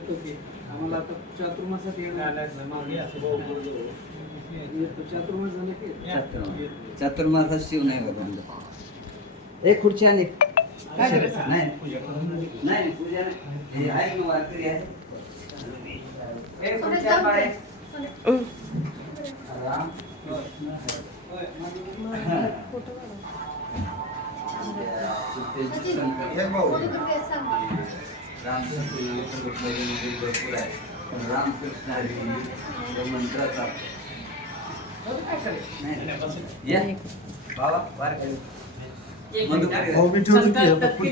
येतो की आम्हाला आता चातुर्मासात येणार. येतो. चातुर्मास झालं की चातुर्मास. चातुर्मासात शिव नाही का बंद एक खुर्ची आणि काय करायचं? नाही. नाही पूजा नाही. हे आहे ना वारकरी. राम हे. रामकृष्ण भरपूर आहे. पण रामकृष्ण हरी मंत्राचा.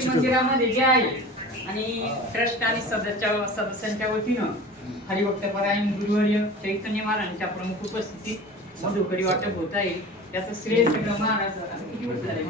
मंदिरामध्ये जे आहे आणि ट्रस्ट आणि सदस्या सदस्यांच्या वतीनं हरिभक्त परायण गुरुवर्य चैतन्य महाराजांच्या प्रमुख उपस्थितीत मधुकरी वाटप होत आहे त्याचं श्रेय सगळं महाराज किती वर्ष झाले.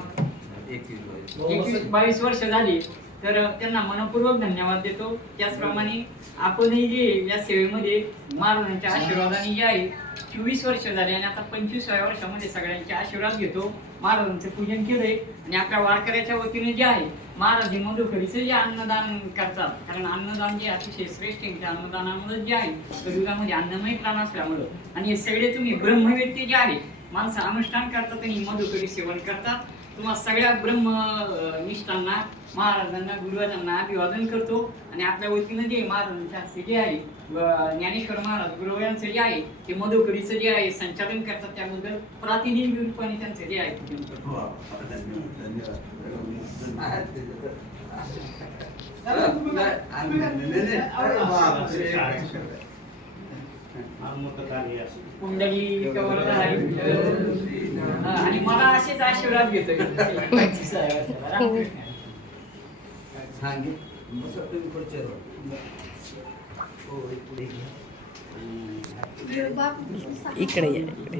एकवीस बावीस वर्ष झाली. तर त्यांना मनपूर्वक धन्यवाद देतो. त्याचप्रमाणे आपणही जे या सेवेमध्ये महाराजांच्या आशीर्वादाने जे आहे चोवीस वर्ष झाले आणि आता पंचवीसाव्या वर्षामध्ये सगळ्यांचे आशीर्वाद घेतो. महाराजांचं पूजन केलंय आणि आपल्या वारकऱ्याच्या वतीने जे आहे महाराज हे मधुकरीचे जे अन्नदान करतात. कारण अन्नदान जे अतिशय श्रेष्ठ आहे. त्या अन्नदानामुळे जे आहे कलियुगामध्ये अन्नमय प्राण असल्यामुळं. आणि हे सगळे तुम्ही ब्रह्मव्यक्ती जे आहे माणसं अनुष्ठान करतात आणि मधुकरी सेवन करतात. तुम्हाला सगळ्या ब्रह्म अं, निष्ठांना महाराजांना गुरुवारांना अभिवादन करतो आणि आपल्या वतीनं जे महाराजांच्या हस्ते जे आहे ज्ञानेश्वर महाराज गुरुवारांचं जे आहे ते मधुकरीचं जे आहे संचालन करतात त्याबद्दल प्रातिनिधिक रूपाने त्यांचं जे आहे धन्यवाद, धन्यवाद. आणि- नाही, नाही, नाही. अरे बापरे. कुंडली. हा, आणि मला असेच आशीर्वाद घेतोय. पंचवीसाव्या वर्षाला. रामकृष्ण. सांगे बसा तुम्ही खुर्चीवर. हो, इकडे घ्या. आणि- इकडे या इकडे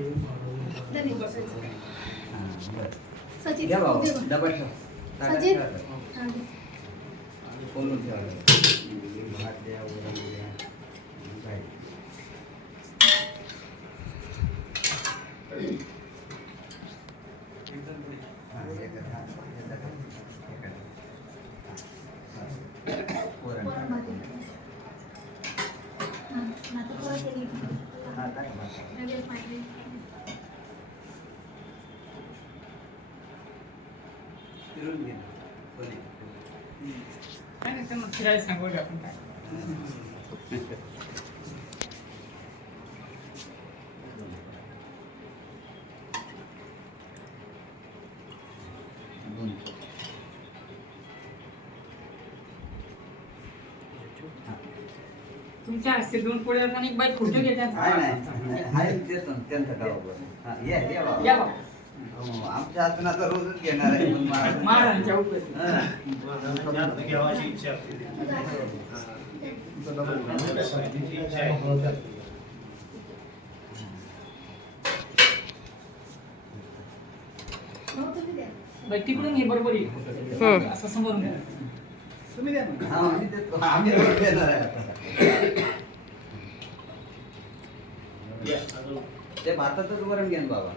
हा, बरं. सचिन घ्या भाऊ, दे बरं. डबा ठेव. टाका, सचिन. टाका. हा, दे. बोलून ठेवा. भात द्या, वरण द्या. काय? हा, एकच हात, एकच हात, एकच हात. हा. वरण वरण टाका. भात दे. हा, नातं परत येईल. हा, टाका भात. नैवेद्य पाठवे. फिरून घे. फिरायला सांगू का आपण काय. तुमच्या हस्ते दोन पोळ्या आणि एक बाई फोटो घेतात. हा. हो, आमच्या हातून आता रोजच घेणार आहे महाराजांच्या तिकडून हे बरोबर येईल. हम्म. असं समोरून हा, आम्ही देतो. आम्ही रोज घेणार आहे आता. ते भातातच वरण घ्या ना बाबा.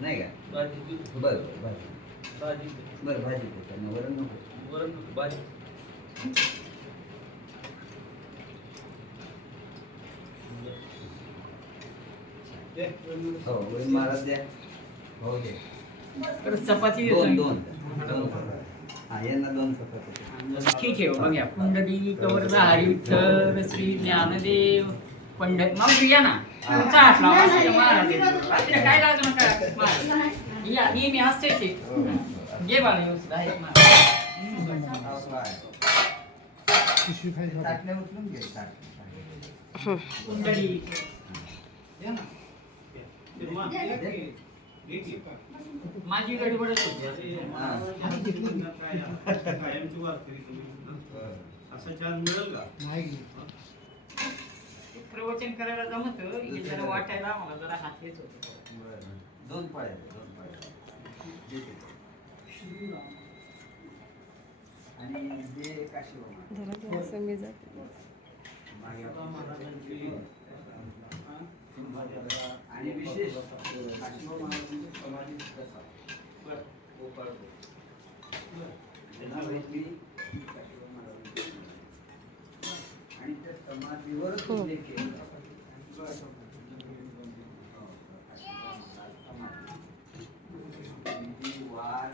नाही का? बरं बरं भाजी. बरं भाजी देतो ना, वरण नको हो वरण महाराज द्या. हो घे. तर चपाती. दोन दोन. दोन हा यांना दोन चपाती ठीक आहे बघा पुंडली कवरदा हरी विठ्ठल श्री ज्ञानदेव. पंडित मावशी या ना. तुमचा हात लावा महाराज काय लाजू नका महाराज. नाही. या असते ते. घे बाळा व्यवस्थित आहे माझी गडबडच होती हा. असं छान मिळेल का? नाही. प्रवचन करायला जमत जरा वाटायला मला जरा हात येत होते. बरं. दोन पाळ्या द्या, दोन पाळ्या देते. आणि जरा मी जाते मागे आपण- आणि विशेष महाराजांची समाधी कसा भेटली. आणि त्या समाधीवर हो.